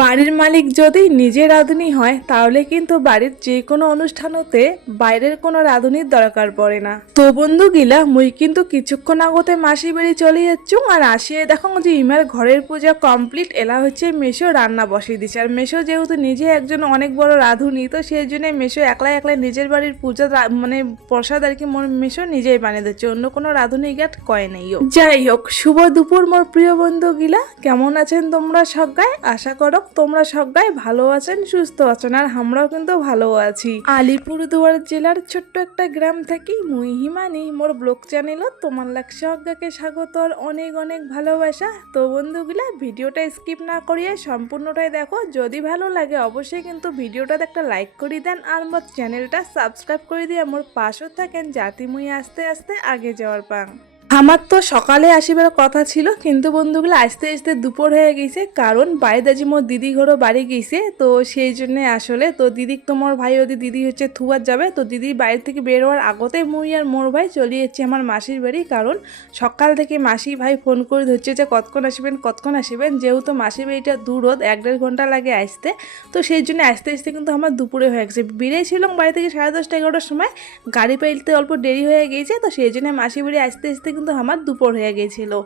বাড়ির মালিক যদি নিজে রাঁধুনি হয় তাহলে কিন্তু বাড়ির যে কোনো অনুষ্ঠানতে বাইরের কোনো রাঁধুনির দরকার পড়ে না। তো বন্ধুগিলা মুই কিন্তু কিছুক্ষণ আগতে মাসি বাড়ি চলে যাচ্ছু আর আসিয়ে দেখো যে ইমার ঘরের পূজা কমপ্লিট। এলা হচ্ছে মেশো রান্না বসিয়ে দিচ্ছে। আর মেশো যেহেতু নিজে একজন অনেক বড় রাঁধুনি, তো সেই জন্য মেশো একলা একলা নিজের বাড়ির পূজা মানে প্রসাদ আর কি মেশো নিজেই বানিয়ে দিচ্ছে, অন্য কোনো রাঁধুনি গাট কয় নাইও। যাই হোক, শুভ দুপুর মোর প্রিয় বন্ধুগিলা, কেমন আছেন তোমরা সবাই? আশা করো তোমরা সবাই ভালো আছেন, সুস্থ আছেন, আর আমরাও কিন্তু ভালো আছি। আলিপুরদুয়ার জেলার ছোট্ট একটা গ্রাম থাকি মুই হিমানি। মোর ব্লগ চ্যানেল তোমার লাগছে অজ্ঞাকে স্বাগত আর অনেক অনেক ভালোবাসা। তো বন্ধুগুলা ভিডিওটা স্কিপ না করিয়ে সম্পূর্ণটাই দেখো। যদি ভালো লাগে অবশ্যই কিন্তু ভিডিওটাতে একটা লাইক করে দেন আর মোর চ্যানেলটা সাবস্ক্রাইব করে দিয়ে মোর পাশও থাকেন, যাতে মুই আস্তে আস্তে আগে যাওয়ার পাং। আমার তো সকালে আসিবার কথা ছিল, কিন্তু বন্ধুগুলো আস্তে আস্তে দুপুর হয়ে গেছে, কারণ বাইরে দাজি মোর দিদি ঘরও বাড়ি গেছে। তো সেই জন্য আসলে তো দিদি তোমার ভাই ওদের দিদি হচ্ছে থুয়ার যাবে, তো দিদি বাইরে থেকে বের হওয়ার আগতে মুই আর মোর ভাই চলে যাচ্ছি আমার মাসির বাড়ি। কারণ সকাল থেকে মাসি ভাই ফোন করে ধরছে যে কতক্ষণ আসবেন কতক্ষণ আসবেন, যেহেতু মাসির বাড়িটা দূরত 1-1.5 ঘন্টা লাগে আসতে। তো সেই জন্য আস্তে আস্তে কিন্তু আমার দুপুরে হয়ে গেছে। বেরিয়েছিলাম বাড়ি থেকে 10:30-11টার সময়, গাড়ি পাইতে অল্প দেরি হয়ে গেছে। তো সেই জন্য মাসির বাড়ি আসতে আসতে কিন্তু আমার দুপুর হয়ে গেছিলো।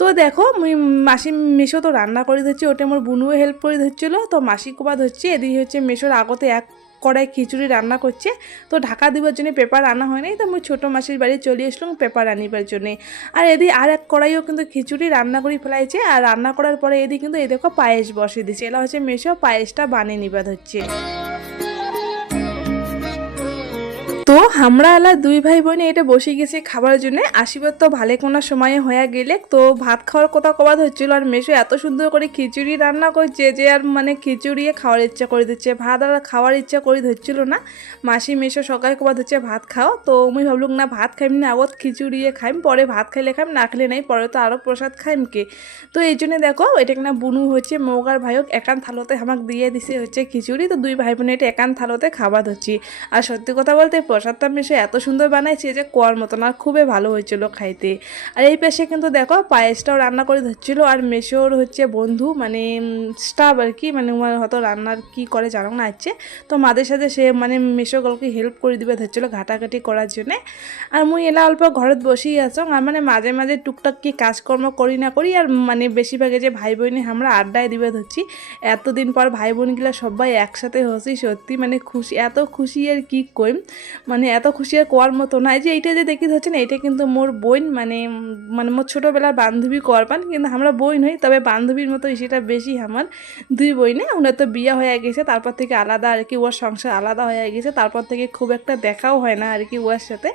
তো দেখো মাসি মেশো তো রান্না করে ধরছে, ওটা আমার বুনুও হেল্প করে ধরছিলো। তো মাসি কোবা ধরছে, এদিকে হচ্ছে মেশোর আগতে এক কড়াই খিচুড়ি রান্না করছে। তো ঢাকা দিবার জন্য পেপার আনা হয় নাই, তো আমি ছোটো মাসির বাড়ি চলে আসলাম পেপার আনিবার জন্যে। আর এদিকে আর এক কড়াইও কিন্তু খিচুড়ি রান্না করে ফেলাইছে। আর রান্না করার পরে এদিকে কিন্তু এই দেখো পায়েস বসিয়ে দিচ্ছে। এলা হচ্ছে মেশো পায়েসটা বানিয়ে নিবার হচ্ছে। তো আমরা এলা দুই ভাই বোনে এটা বসে গেছি খাবার জন্য। আসিবার তো ভালে কোনো সময় হয়ে গেলে তো ভাত খাওয়ার কথা কবাদ হচ্ছিল। আর মেশো এত সুন্দর করে খিচুড়ি রান্না করছে যে আর মানে খিচুড়িয়ে খাওয়ার ইচ্ছা করে দিচ্ছে, ভাত আর খাওয়ার ইচ্ছা করে ধরছিল না। মাসি মেশো সকালে কবাদ হচ্ছে ভাত খাও, তো আমি ভাবলুম না ভাত খাইম না, আগত খিচুড়িয়ে খাইম, পরে ভাত খাইলে খাইম, না খেলে নাই, পরে তো আরও প্রসাদ খাইম কে। তো এই জন্য দেখো এটা না বুনু হচ্ছে মৌগার ভাইক একান থালোতে আমাকে দিয়ে দিছে হচ্ছে খিচুড়ি। তো দুই ভাই বোনে এটা একান থালোতে খাবার হচ্ছি। আর সত্যি কথা বলতে প্রসাদটা মেশো এত সুন্দর বানাইছে যে কোয়ার মতন, আর খুবই ভালো হয়েছিল খাইতে। আর এই পাশে কিন্তু দেখো পায়েসটাও রান্না করে ধরছিল। আর মেশোর হচ্ছে বন্ধু মানে স্টাফ আর কি, মানে হয়তো রান্নার কি করে জানো না আছে, তো মাদের সাথে সে মানে মেশোগুলোকে হেল্প করে দিবে ধরছিল ঘাটাঘাটি করার জন্যে। আর মুই এলা অল্প ঘরত বসেই আছো, আর মানে মাঝে মাঝে টুকটাক কি কাজকর্ম করি না করি। আর মানে বেশিরভাগে যে ভাই বোনে আমরা আড্ডায় দিবে ধরছি। এতদিন পর ভাই বোনগুলা সবাই একসাথে হসি, সত্যি মানে খুশি, এত খুশি আর কি কইম, মানে এত খুশি আর কোয়ার মতো না। যে এইটা যে দেখি হচ্ছে না, এটা কিন্তু মোর বোন, মানে মানে মোর ছোটোবেলার বান্ধবী করবান, কিন্তু আমরা বোন হই, তবে বান্ধবীর মতো সেটা বেশি আমার দুই বোনে। ওনার তো বিয়ে হয়ে গেছে, তারপর থেকে আলাদা আর কি, ওর সংসার আলাদা হয়ে গেছে, তারপর থেকে খুব একটা দেখাও হয় না আর কি ওর সাথে।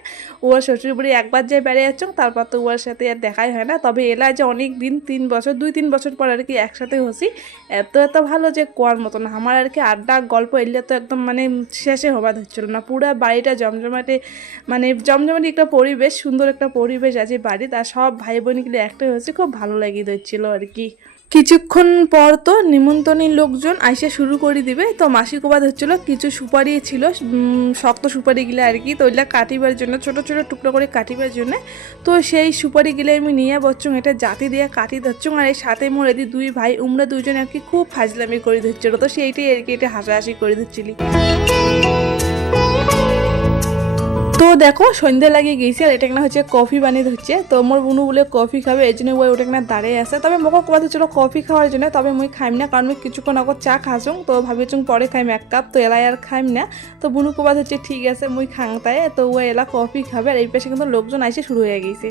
ওর শ্বশুরবাড়ি একবার যে বেড়ে যাচ্ছ, তারপর তো ওর সাথে আর দেখাই হয় না। তবে এলা যে অনেক দিন 2-3 বছর পর আর কি একসাথে হসি, এত এত ভালো যে কোয়ার মতো না। আমার আর কি আড্ডা গল্প এলে তো একদম মানে শেষে হবার হচ্ছিল না। পুরো বাড়িটা জমজমাটে, মানে জমজমাটি একটা পরিবেশ, সুন্দর একটা পরিবেশ আছে বাড়িতে। আর সব ভাই বোনগুলো একটাই হচ্ছে, খুব ভালো লাগিয়ে দিচ্ছিল আর কি। কিছুক্ষণ পর তো নিমন্ত্রণী লোকজন আইসে শুরু করে দিবে। তো মাসি কোবাদ হচ্ছিলো, কিছু সুপারি ছিল, শক্ত সুপারিগুলো আর কি, তো ওইগুলা কাটিবার জন্য ছোট ছোট টুকরো করে কাটিবার জন্য। তো সেই সুপারিগুলো আমি নিয়ে বসছুম, এটা জাতি দিয়ে কাটি ধরছুম। আর এই সাথে মোর এদি দুই ভাই উমরা দুইজন আর কি খুব ফাজলামি করে ধরছিল। তো সেইটাই আর কি এটা হাসাহাসি করে ধরছিলি। তো দেখো সন্ধ্যা লাগিয়ে গেছি, আর এটা না হচ্ছে কফি বানিয়ে হচ্ছে। তো মোর বুনু বলে কফি খাবে, এই জন্য ওই ওটা না দাঁড়িয়ে আছে। তবে মোকে কোয়াতে ছিল কফি খাওয়ার জন্য, তবে মুই খাইম না, কারণ মুই কিছুক্ষণ আগত চা খাসুং। তো ভাবিছুং পরে খাইম 1 কাপ, তো এলাই আর খাইম না। তো বুনু কোয়াত হচ্ছে ঠিক আছে মুই খাংতায়, তো ও এলা কফি খাবে। আর এই পাশে কিন্তু লোকজন আইসে শুরু হয়ে গেছে।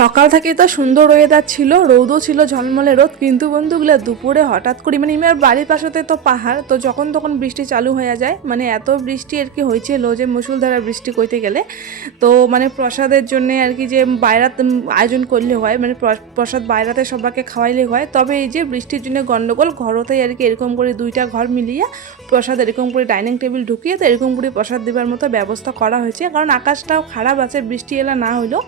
সকাল থেকে তো সুন্দর ওয়েদার ছিল, রোদও ছিল, ঝলমলে রোদ। কিন্তু বন্ধুগুলো দুপুরে হঠাৎ করে মানে ইমের বাড়ির পাশেতে তো পাহাড়, তো যখন তখন বৃষ্টি চালু হয়ে যায়। মানে এত বৃষ্টি আর কি হয়েছিল যে মুষলধারা বৃষ্টি কইতে গেলে। তো মানে প্রসাদের জন্য আর কি যে বাইরাত আয়োজন করলে হয়, মানে প্রসাদ বাইরাতে সবাইকে খাওয়াইলে হয়। তবে এই যে বৃষ্টির জন্য গন্ডগোল, ঘরতেই আর কি এরকম করে 2টা ঘর মিলিয়ে প্রসাদ এরকম করে ডাইনিং টেবিল ঢুকিয়ে তো এরকম করে প্রসাদ দেবার মতো ব্যবস্থা করা হয়েছে। কারণ আকাশটাও খারাপ আছে, বৃষ্টি এলা না হইলেও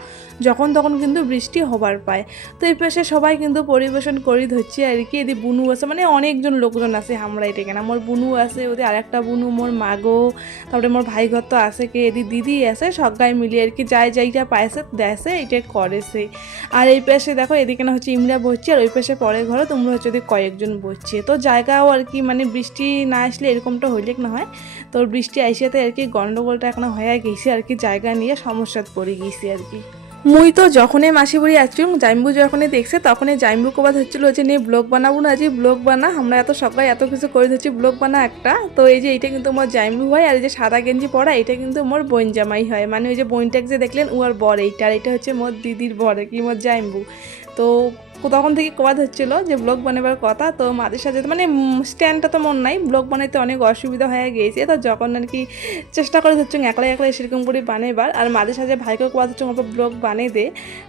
যখন তখন কিন্তু কিন্তু বৃষ্টি হবার পায়। তো এই পাশে সবাই কিন্তু পরিবেশন করি ধরছি আর কি। এদি বুনু আছে, মানে অনেকজন লোকজন আছে আমরা এটা কেনা, মোর বুনু আছে, ওদের আরেকটা বুনু, মোর মাগো, তারপরে মোর ভাই ঘর তো আছে কে, এদি দিদি আছে, সবাই মিলিয়ে আর কি যাই যাইটা পাইছে দেশে এটা করেছে। আর এই পাশে দেখো এদিকে না হচ্ছে ইমরা বসছি, আর ওই পাশে পরের ঘরে তোমরা হচ্ছে ওদের কয়েকজন বসছে। তো জায়গাও আর কি মানে বৃষ্টি না আসলে এরকমটা হইলে না হয়, তো বৃষ্টি আইসাতে আর কি গন্ডগোলটা এখন হয়ে গেছে আর কি, জায়গা নিয়ে সমস্যাত পড়ে গেছি আর কি। মুই তো যখনই মাসি বাড়ি আসছি জাইম্বু যখনই দেখছে তখনই জাইম্বু কবাদ হচ্ছিল যে নিয়ে ব্লগ বানাবো না, যে ব্লগ বানা, আমরা এত সবাই এত কিছু করে দিচ্ছি ব্লগ বানা একটা। তো এই যে এইটা কিন্তু মোর জাইম্বু হয়, আর এই যে সাদা গেঞ্জি পরা এটা কিন্তু মোর বোন জামাই হয়, মানে ওই যে বোনটাকে যে দেখলেন ওর বর এইটা, আর এটা হচ্ছে মোর দিদির বর কি মোর জাইম্বু। তো তখন থেকে কবাদ হচ্ছিলো যে ব্লগ বানাবার কথা, তো মাদের সাথে মানে স্ট্যান্ডটা তো মন নাই, ব্লগ বানাইতে অনেক অসুবিধা হয়ে গিয়েছে। তো যখন আর কি চেষ্টা করে হচ্ছে একলা একলা সেরকম করে বানাইবার, আর মাদের সাথে ভাইকেও কবাদ হচ্ছে আমার ব্লগ বানিয়ে দে,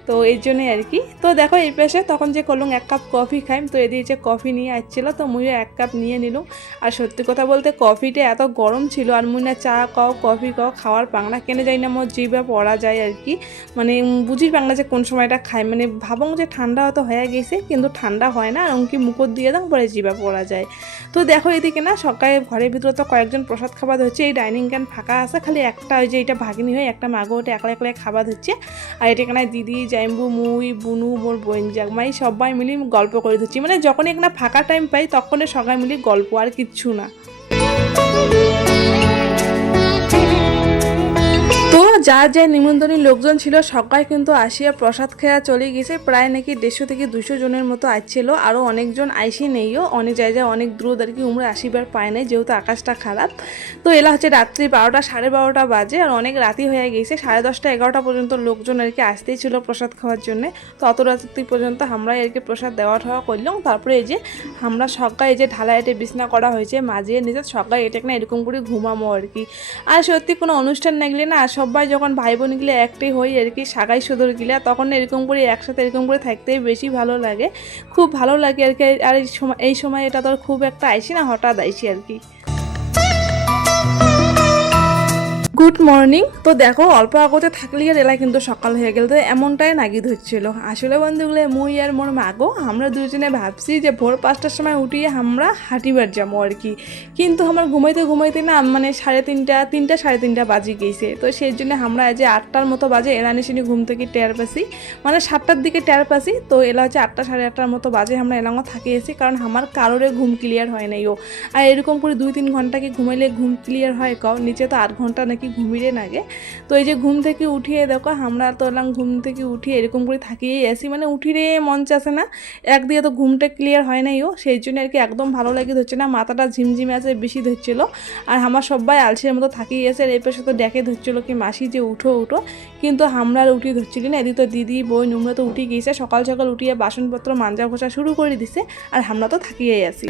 তো এই জন্যই আর কি। তো দেখো এই পাশে তখন যে করলুম 1 কাপ কফি খাইম, তো এদিকে যে কফি নিয়ে আসছিল, তো মুইও 1 কাপ নিয়ে নিলুম। আর সত্যি কথা বলতে কফিটা এত গরম ছিল, আর মুই না চা কাও কফি কাও খাওয়ার পাংনা কেনে যাই না, মোর জিভে পড়া যায় আর কি, মানে বুঝি পাংনা যে কোন সময়টা খাই, মানে ভাবং যে ঠান্ডা হয়তো হয়ে গেছে কিন্তু ঠান্ডা হয় না, আর অঙ্কি মুখত দিয়ে দাম পরে জিভে পড়া যায়। তো দেখো এদিকে না সকালে ঘরের ভিতরে তো কয়েকজন প্রসাদ খাবার হচ্ছে, এই ডাইনিং ক্যান ফাঁকা আছে, খালি একটা ওই যে এটা ভাগিনী হয় একটা মাগো, ওটা একলা একলা খাবার হচ্ছে। আর এটা এখানে দিদি জাইম্বু মুই বুনু মোর বোন জাগমাই সবাই মিলি গল্প করে দিচ্ছি, মানে যখন এখানে ফাঁকা টাইম পাই তখনই সবাই মিলি গল্প, আর কিচ্ছু না। তো যার যে নিমন্ত্রণী লোকজন ছিল সবাই কিন্তু আসিয়া প্রসাদ খেয়া চলে গেছে, প্রায় নাকি 150 থেকে 200 জনের মতো আসছিল, আরও অনেকজন আইসি নেইও, অনেক জায়গায় অনেক দূর আর কি উমরা আসিবার পায় নাই যেহেতু আকাশটা খারাপ। তো এলা হচ্ছে রাত্রি 12টা 12:30 বাজে, আর অনেক রাতি হয়ে গেছে, 10:30 11টা পর্যন্ত লোকজন আর কি আসতেই ছিল প্রসাদ খাওয়ার জন্য। তো অত রাত্রি পর্যন্ত আমরা আর কি প্রসাদ দেওয়া ঠাওয়া করলাম। তারপরে এই যে আমরা সকাল এই যে ঢালাইটে বিছনা করা হয়েছে মাঝিয়ে নিজে সকাল এটা না এরকম করে ঘুমামো আর কি। আর সত্যি কোনো অনুষ্ঠান না গেলে না সবাই যখন ভাই বোন গেলে একটাই হই আর কি, সাগাই সদর গিলা, তখন এরকম করে একসাথে এরকম করে থাকতেই বেশি ভালো লাগে, খুব ভালো লাগে আর কি। আর এই সময় এটা তো খুব একটা আইসি না, হঠাৎ আইসি আর কি। Good morning. তো দেখো অল্প আগতে থাকলে আর এলা কিন্তু সকাল হয়ে গেল, তো এমনটাই নাগিদ হচ্ছিল। আসলে বন্ধুগুলো মুই আর মোর মাগো আমরা দুজনে ভাবছি যে ভোর 5টার সময় উঠিয়ে আমরা হাঁটিবার যাবো আর কি, কিন্তু আমার ঘুমাইতে ঘুমাইতে না মানে 3:30 3:30 বাজে গেছে। তো সেই জন্য আমরা যে 8টার মতো বাজে এলা নিশিনি ঘুম থেকে টের পাসি, মানে 7টার দিকে টের পাসি, তো এলা হচ্ছে 8টা 8:30টার মতো বাজে আমরা এলাঙ্গো থাকে এসি, কারণ আমার কারোরে ঘুম ক্লিয়ার হয় নাই ও। আর এরকম করে 2-3 ঘন্টা কি ঘুমাইলে ঘুম ক্লিয়ার হয় কাও, নিচে তো 8 ঘন্টা নাকি ঘুমিয়ে লাগে। তো এই যে ঘুম থেকে উঠিয়ে দেখো আমরা তো এলাম ঘুম থেকে উঠিয়ে এরকম করে থাকিয়ে আসি, মানে উঠিরে মন চাচ্ছে না, একদিকে তো ঘুমটা ক্লিয়ার হয় নাই ও, সেই জন্য আর কি একদম ভালো লাগে ধরছে না, মাথাটা ঝিমঝিমে আছে বেশি ধরছিল। আর আমার সবাই আলসের মতো থাকিয়ে এসে আর এরপর সাথে ডেকে ধরছিল কি মাসি যে উঠো উঠো, কিন্তু আমরা আর উঠি ধরছিলি না। এদিকে তো দিদি বই নোংরা তো উঠে গিয়েছে, সকাল সকাল উঠিয়ে বাসনপত্র মাঞ্জা ঘষা শুরু করে দিছে, আর আমরা তো থাকিয়েই আসি।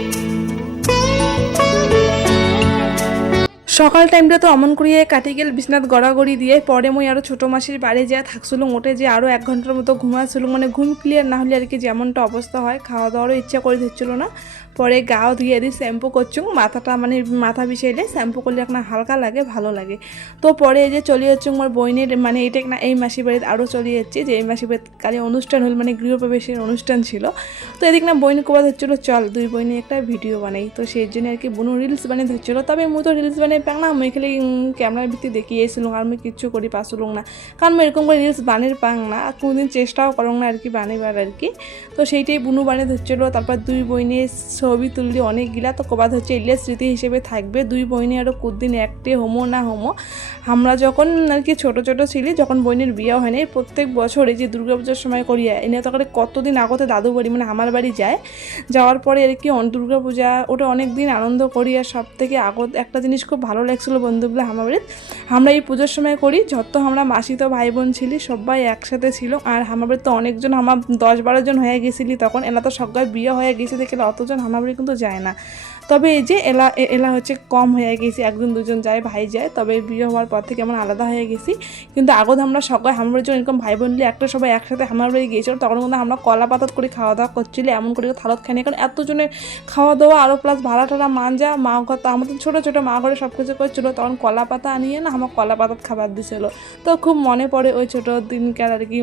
সকাল টাইমটা তো অমন করিয়ে কাটি গেল বিছনাথ গড়াগড়ি দিয়ে, পরে মই আরও ছোটো মাসির বাড়ি যা থাকছিলাম, ওটে যে আরও 1 ঘন্টার মতো ঘুমাচ্ছিলাম, মানে ঘুম ক্লিয়ার না হলে আর কি যেমনটা অবস্থা হয় খাওয়া দাওয়ারও ইচ্ছা করে দিচ্ছিল না। পরে গাও ধুয়ে দিই শ্যাম্পু করছুম, মাথাটা মানে মাথা বিষাইলে শ্যাম্পু করলে একটা হালকা লাগে ভালো লাগে। তো পরে এই যে চলে যাচ্ছি আমার বইনের, মানে এটা না এই মাসির বাড়িতে আরও চলে যাচ্ছি, যে এই মাসির বাড়িতে কালে অনুষ্ঠান হল, মানে গৃহপ্রবেশের অনুষ্ঠান ছিল। তো এদিক না বইনে কোবা ধরছিল চল দুই বইনে একটা ভিডিও বানাই, তো সেই জন্য আর কি বোনও রিলস বানিয়ে ধরছিল। তবে মুই তো রিলস বানিয়ে পাং না, মুই খালি ক্যামেরার ভিত্তি দেখিয়েছিলাম, আর মুই কিচ্ছু করি পাসুলুম না, কারণ মুই এরকম করে রিলস বানিয়ে পাং না, আর কোনোদিন চেষ্টাও করুন না আর কি বানিবার আর কি। তো সেইটাই বুনু বানিয়ে ধরছিল। তারপর দুই বইনে ছবি তুললি অনেকগুলা, তো কবাদ হচ্ছে এলে স্মৃতি হিসেবে থাকবে। দুই বইনে আরও কুদিন একটে হোমো না হোমো, আমরা যখন আর কি ছোটো ছোটো ছিলি, যখন বইনের বিয়ে হয় না, প্রত্যেক বছর এই যে দুর্গাপূজার সময় করিয়া এনে তো কতদিন আগতে দাদু বাড়ি মানে আমার বাড়ি যায়, যাওয়ার পরে আর কি দুর্গাপূজা ওটা অনেক দিন আনন্দ করি। আর সব থেকে আগত একটা জিনিস খুব ভালো লাগছিলো বন্ধুগুলো আমার বাড়িতে, আমরা এই পুজোর সময় করি যত আমরা মাসি তো ভাই বোন ছিলি সবাই একসাথে ছিল। আর আমার বাড়িতে তো অনেকজন, আমার 10-12 জন হয়ে গেছিলি তখন, এলা তো সবাই বিয়ে হয়ে গেছে দেখে অতজন আমার বাড়ি কিন্তু যায় না। তবে এই যে এলা হচ্ছে কম হয়ে গেছি, 1-2 জন যায় ভাই যায়, তবে বিয়ে হওয়ার পর থেকে আমরা আলাদা হয়ে গেছি। কিন্তু আগত আমরা সবাই আমার বাড়ির জন্য এরকম ভাই বোনলি একটা সবাই একসাথে আমার বাড়ি গিয়েছিল, তখন কিন্তু আমরা কলা পাতাত করে খাওয়া দাওয়া করছিলি, এমন করে থালত খাই না, কারণ এতজনের খাওয়া দাওয়া আরও প্লাস ভাড়া টাড়া মাঞ্জা মা ঘর তো আমাদের ছোটো ছোটো মা ঘরে সব কিছু করছিলো, তখন কলা পাতা আনিয়ে না আমার কলা পাতাত খাবার দিছিল। তো খুব মনে পড়ে ওই ছোটো দিনকার আর কি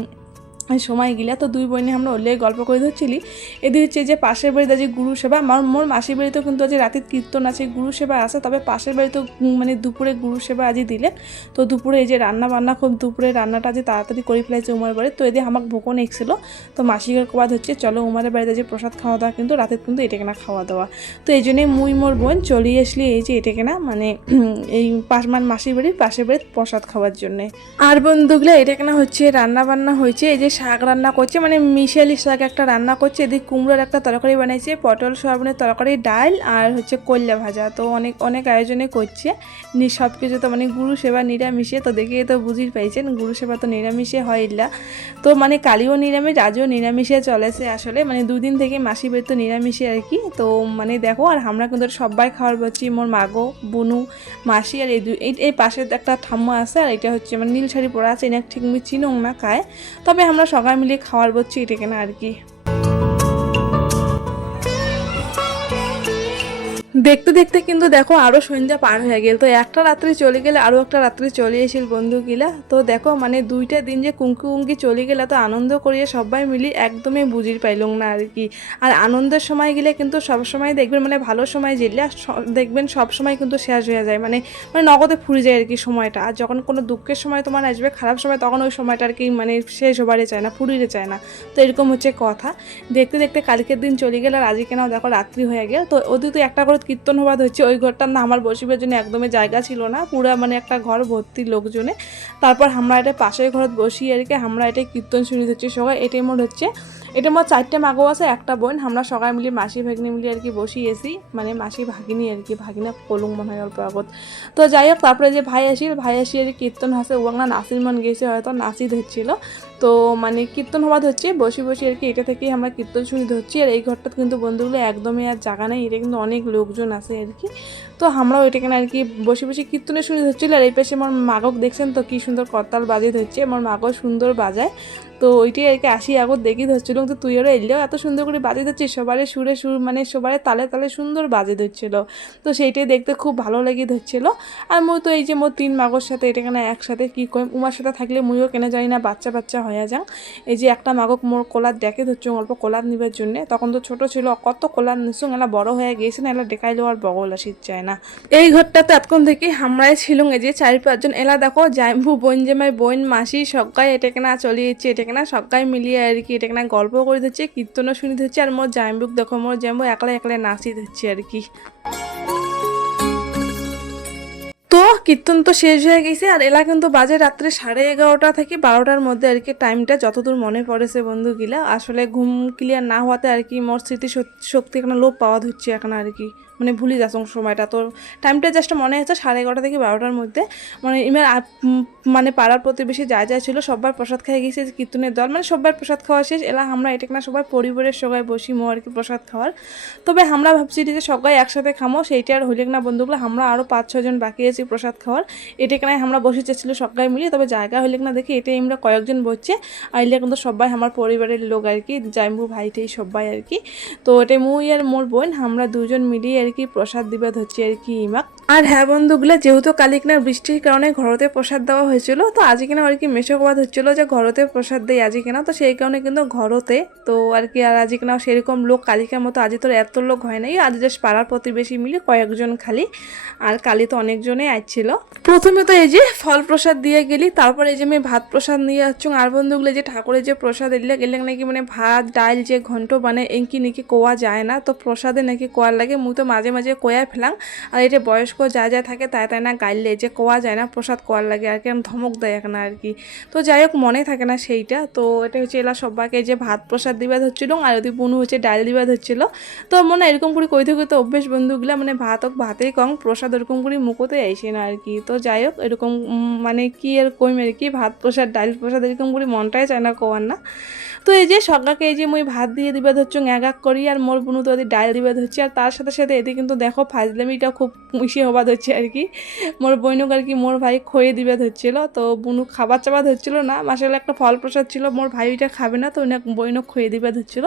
সময় গিলা। তো দুই বোনে আমরা ওলে গল্প করে ধরছিলি। এদিকে হচ্ছে যে পাশের বাড়িতে আজ গুরু সেবা, মোর মাসির বাড়িতেও কিন্তু আজ রাতের কীর্তন আছে, গুরু সেবা আছে। তবে পাশের বাড়িতেও মানে দুপুরে গুরু সেবা আজই দিলে। তো দুপুরে এই যে রান্না বান্না খুব দুপুরে রান্নাটা আজ তাড়াতাড়ি করে ফেলাইছে উমার বাড়ি। তো এদিকে আমাকে ভোকন এসেছিলো। তো মাসিকের কবাদ হচ্ছে চলো উমারের বাড়িতে যে প্রসাদ খাওয়া দাওয়া, কিন্তু রাতের কিন্তু এটা কেনা খাওয়া দাওয়া। তো এই জন্যই মুই মোর বোন চলিয়ে আসলি এই যে এটা কেনা মানে এই মাসির বাড়ির পাশের বাড়ির প্রসাদ খাওয়ার জন্যে। আর বন্ধুগুলো এটা কেনা হচ্ছে রান্না বান্না হয়েছে, এই যে শাক রান্না করছে মানে মিশালি শাক একটা রান্না করছে, এদিকে কুমড়োর একটা তরকারি বানাইছে, পটল সয়াবিনের তরকারি, ডাল আর হচ্ছে কল্যা ভাজা। তো অনেক অনেক আয়োজনে করছে সব কিছু। তো মানে গুরু সেবা নিরামিষে, তো দেখে তো বুঝির পাইছেন গুরু সেবা তো নিরামিষে হয় ইল্লা। তো মানে কালিও নিরামিষ আজও নিরামিষে চলেছে আসলে, মানে দুদিন থেকে মাসি বাড়ি তো নিরামিষে আর কি। তো মানে দেখো আর আমরা কিন্তু সবাই খাওয়ার পাচ্ছি, মোর মাগো বুনু মাসি আর এই পাশে একটা ঠাম্মা আছে, আর এটা হচ্ছে মানে নীল শাড়ি পরা আছে, এনে ঠিক চিনং না খায়। তবে আমরা সবাই মিলে খাওয়ার বলছি এটা কেনা আর কি। দেখতে দেখতে কিন্তু দেখো আরও সন্ধ্যা পার হয়ে গেল। তো একটা রাত্রি চলে গেলে আরও একটা রাত্রি চলে এসেছিল বন্ধুগুলা। তো দেখো মানে দুইটা দিন যে কুঙ্কি চলে গেলে তো আনন্দ করিয়ে সবাই মিলি একদমই বুঝির পাইলং না আর কি। আর আনন্দের সময় গেলে কিন্তু সবসময় দেখবেন মানে ভালো সময় যেলে দেখবেন সবসময় কিন্তু শেষ হয়ে যায়, মানে মানে নগদে ফুরে যায় আর কি সময়টা। আর যখন কোনো দুঃখের সময় তোমার আসবে খারাপ সময়, তখন ওই সময়টা আর কি মানে শেষ হবারে চায় না, ফুরিয়ে চায় না। তো এরকম হচ্ছে কথা। দেখতে দেখতে কালকের দিন চলে গেল আর আজকে নাও দেখো রাত্রি হয়ে গেল। তো ওদের তো একটা করে কীর্তন হওয়াদ হচ্ছে, ওই ঘরটার না আমার বসিবার জন্য একদমই জায়গা ছিল না, পুরা মানে একটা ঘর ভর্তি লোকজনে। তারপর আমরা এটা পাশের ঘরত বসি আর কি, আমরা এটা কীর্তন শুনি হচ্ছে সবাই। এটাই মোট হচ্ছে এটা মোট 4টে মাগো আছে, একটা বোন। আমরা সবাই মিলে মাসি ভাগিনী মিলে আর কি বসিয়েছি, মানে মাসি ভাগিনী আর কি, ভাগিনা কলুং মনে হয় অল্প আগত। তো যাই হোক তারপরে যে ভাই আসি আর কীর্তন হাসে ও না নাচির মন গেছে, হয়তো নাচি ধরছিল। তো মানে কীর্তন হওয়া হচ্ছে বসি আর কি, এটা থেকেই আমরা কীর্তন শুনি ধরছি। আর এই ঘরটা কিন্তু বন্ধুগুলো একদমই আর জায়গা নেই, এটা কিন্তু অনেক লোকজন আছে আর কি। তো আমরাও এটা কেন আর কি বসে কীর্তনে শুনি ধরছিল। আর এই পাশে আমার মাগক দেখছেন তো কি সুন্দর করতাল বাজিয়ে ধরছে, আমার মাগও সুন্দর বাজায়। তো ওইটাই আর কি আসি আগত দেখি ধরছিল। তো তুই ওরা এলেও এত সুন্দর করে বাজিয়ে ধরছিস, সবারে সুর মানে সবারে তালে তালে সুন্দর বাজে ধরছিল। তো সেইটাই দেখতে খুব ভালো লেগে ধরছিল। আর মই তো এই যে মোর 3 মাগর সাথে এটা কেন একসাথে কি কই, উমার সাথে থাকলে মুইও কেন জানি না বাচ্চা হয়ে যাং। এই যে একটা মাগক মোর কোলার ডেকে ধরছো অল্প কোলার নিবার জন্যে, তখন তো ছোট ছিল কত কোলার নিচ্ছুং, এলা বড় হয়ে গেছে না, এলা দেখাইলেও আর বগল আসির চায় না। এই ঘরটাতে এতক্ষণ থেকে আমরাই ছিলুম, এই যে 4-5 জন। এলা দেখো জাইম্বু বোন জামাই বোন মাসি সবাই এটা কেনা চলিয়েছে, এটা কেনা সবাই মিলিয়ে আর কি এটা কেনা গল্প করে দিচ্ছে, কীর্তনও শুনি দিচ্ছে। আর মোর জাইম্বুক দেখো, মোর জাইম্বু একলা একলা নাচি দিচ্ছে আর কি। তো কীর্তন তো শেষ হয়ে গেছে আর এলা কিন্তু বাজে রাত্রে 11:30 থেকে 12টার মধ্যে আর কি টাইমটা, যতদূর মনে পড়েছে বন্ধুগুলা। আসলে ঘুম ক্লিয়ার না হওয়াতে আর কি মোর স্মৃতি শক্তি এখন লোপ পাওয়া হচ্ছে এখন আর কি, মানে ভুলে যাচ্ছ সময়টা। তো টাইমটা জাস্ট মনে হচ্ছে 11:30 থেকে 12টার মধ্যে। মানে এবার মানে পাড়ার প্রতিবেশী যা ছিল সবার প্রসাদ খেয়ে গেছে, কীর্তনের দল মানে সবার প্রসাদ খাওয়া শেষ। এলা আমরা এটা না সবাই পরিবারের সবাই বসি মো আর কি প্রসাদ খাওয়ার। তবে আমরা ভাবছি যে সবাই একসাথে খামো, সেইটা আর হইলে না বন্ধুগুলো। আমরা আরও 5-6 জন বাকি আছি প্রসাদ খাওয়ার, এটা কেন আমরা বসে চাচ্ছিল সবাই মিলে। তবে জায়গা হইলে না দেখি এটাই আমরা কয়েকজন বসছে, আর এলে কিন্তু সবাই আমার পরিবারের লোক আর কি, জাইম্বু ভাইটাই সবাই আর কি। তো এটাই মুই আর মোর বোন আমরা দুজন মিলিয়ে আর কি প্রসাদ দিবা হচ্ছে আর কি ইমাক। আর হ্যাঁ বন্ধুগুলা, যেহেতু কালি কিনা বৃষ্টির কারণে ঘরতে প্রসাদ দেওয়া হয়েছিল, তো আজ কিনা আর কি মেশোকবাদ হচ্ছিল যে ঘরতে প্রসাদ দেয় আজ কিনা। তো সেই কারণে কিন্তু ঘরতে তো আর কি আর আজ কিনা সেরকম লোক কালিকার মতো আজ তোর এত লোক হয় নাই, আজ জাস্ট পাড়ার প্রতিবেশী মিলে কয়েকজন খালি। আর কালি তো অনেকজনে আসছিল। প্রথমে তো এই যে ফল প্রসাদ দিয়ে গেলি, তারপর এই যে আমি ভাত প্রসাদ নিয়ে আসছ। আর বন্ধুগুলো যে ঠাকুরের যে প্রসাদ গেলে নাকি মানে ভাত ডাল যে ঘন্ট বানায় এঁকি নাকি কোয়া যায় না, তো প্রসাদে নাকি কোয়ার লাগে। মুই তো মাঝে মাঝে কোয়া ফেলাম। আর এই যে বয়স্ক যা থাকে তাই না গাইলে যে কোয়া যায় না, প্রসাদ কোয়ার লাগে আর কি, আমি ধমক দেয় এখন আর কি। তো যাই হোক মনে থাকে না সেইটা। তো এটা হচ্ছে এলা সবাইকে যে ভাত প্রসাদ দিবা ধরছিল, আর যদি বুনু হচ্ছে ডাল দিবা ধরছিল। তো মনে এরকম করে কইতে অভ্যেস বন্ধুগুলা, মানে ভাতেই কম প্রসাদ ওরকম করে মুখোতে আইসে না আর কি। তো যাই হোক এরকম মানে কি আর কইম আর কি, ভাত প্রসাদ ডাল প্রসাদ এরকম করে মনটাই চায় না কোয়ার না। তো এই যে সকালকে এই যে মুই ভাত দিয়ে দিবা ধরছো এক করি, আর মোর বুনু তো ডাল দিবা ধরছি। আর তার সাথে সাথে এদিকে কিন্তু দেখো ফাজলামিটা খুব মিশিয়ে হবা ধরছে আর কি। মোর বইনুক আর কি মোর ভাই খয়ে দিবে ধরছিল, তো বুনু খাবার চাবা ধরছিল না, মাসালে একটা ফল প্রসাদ ছিল, মোর ভাই ওইটা খাবে না, তো বইনুক খয়ে দিবে ধরছিল।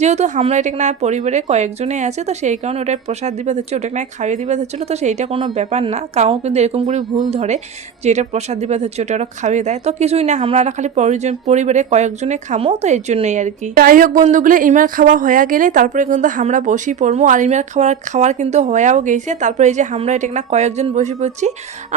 যেহেতু আমরা এটা না পরিবারে কয়েকজনে আছে, তো সেই কারণে ওটাই প্রসাদ দিবে ধরছে, ওটা না খাইয়ে দিবে ধরছিল। তো সেইটা কোনো ব্যাপার না, কাউ কিন্তু এরকম করে ভুল ধরে যে এটা প্রসাদ দিবে ধরছে ওটা ওরা খাইয়ে দেয়, তো কিছুই না, আমরা খালি পরিবারে কয়েকজনে খামো, তো এর জন্যই আর কি। যাই হোক বন্ধুগুলো, ইমার খাওয়া হয়ে গেলে তারপরে কিন্তু আমরা বসি পড়বো, আর ইমার খাওয়ার কিন্তু হয়েও গেছে। তারপরে এই যে আমরা এটা না কয়েকজন বসে পড়ছি।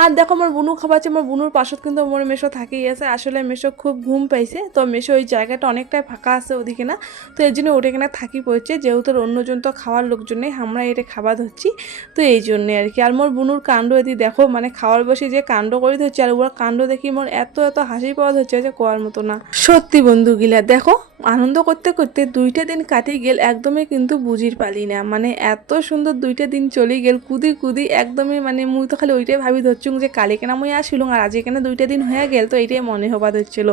আর দেখো আমার বুনু খাওয়াচ্ছে, আমার বুনুর পাশত কিন্তু আমার মেশো থাকেই আছে। আসলে মেশো খুব ঘুম পাইছে, তো মেশো ওই জায়গাটা অনেকটাই ফাঁকা আছে ওদিকে না, তো এই জন্য ওটা কিনা থাকি পড়ছে, যেহেতু অন্যজন তো খাওয়ার লোকজনে আমরা এটা খাওয়া ধরছি, তো এই জন্যে আর কি। আর মোর বুনুর কাণ্ড এদি দেখো, মানে খাওয়ার বসে যে কাণ্ড করে ধরছে, আর ওর কাণ্ড দেখি মোর এত এত হাসি পাওয়া ধরছে যে কোয়ার মতো না। সত্যি বন্ধুগুলা দেখো, আনন্দ করতে করতে 2টা দিন কাটিয়ে গেল, একদমই কিন্তু বুঝির পালি না, মানে এত সুন্দর 2টা দিন চলে গেল কুদি কুদি একদমই, মানে মুই তো খালি ওইটাই ভাবি ধরছুম যে কালি কেনা মুই আসিলুম, আর আজ এখানে 2টা দিন হয়ে গেল, তো এইটাই মনে হবা ধরছিল।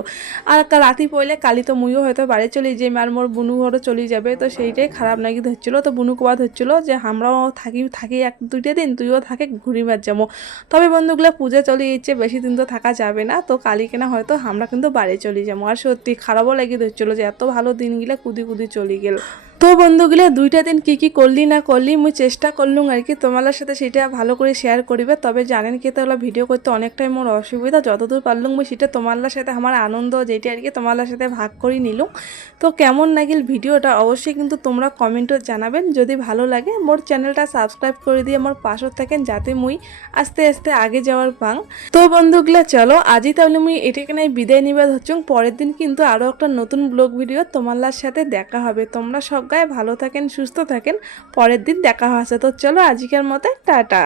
আর রাতি পড়লে কালি তো মুইও হয়তো বাড়ি চলে যাই, আর মোর বুনু ঘরও চলে যাবে, তো সেইটাই খারাপ নাকি ধরছিল। তো বুনু কোয়া ধরছিল যে আমরাও থাকি 2টা দিন, তুইও থাকে ঘুরিবার যাবো। তবে বন্ধুগুলা পূজা চলে যাচ্ছে, বেশি দিন তো থাকা যাবে না, তো কালি কেনা হয়তো আমরা কিন্তু বাড়ি চলে যাবো। আর সত্যি খারাপও লাগে ধরছিল যে এত ভালো দিনগুলা কুদি কুদি চলে গেল। তো বন্ধুগুলা 2টা দিন কি করলি না করলি মুই চেষ্টা করলুম আর কি তোমার সাথে সেটা ভালো করে শেয়ার করিবে। তবে জানেন কি, তাহলে ভিডিও করতে অনেকটাই মোর অসুবিধা, যতদূর পারলুম মুই সেটা তোমার সাথে আমার আনন্দ যেটা আর কি তোমার সাথে ভাগ করে নিলুম। তো কেমন লাগিল ভিডিওটা অবশ্যই কিন্তু তোমরা কমেন্টে জানাবেন। যদি ভালো লাগে মোর চ্যানেলটা সাবস্ক্রাইব করে দিয়ে আমার পাশে থাকেন, যাতে মুই আস্তে আস্তে আগে যাওয়ার পাং। তো বন্ধুগুলা চলো আজই তাহলে মুই এটাকে নাই বিদায় নিবে হচ্ছুম। পরের দিন কিন্তু আরও একটা নতুন ব্লগ ভিডিও তোমার সাথে দেখা হবে। তোমরা সবাই ভালো থাকেন, সুস্থ থাকেন, পরের দিন দেখা হচ্ছে। তো চলো আজকের মতো টাটা।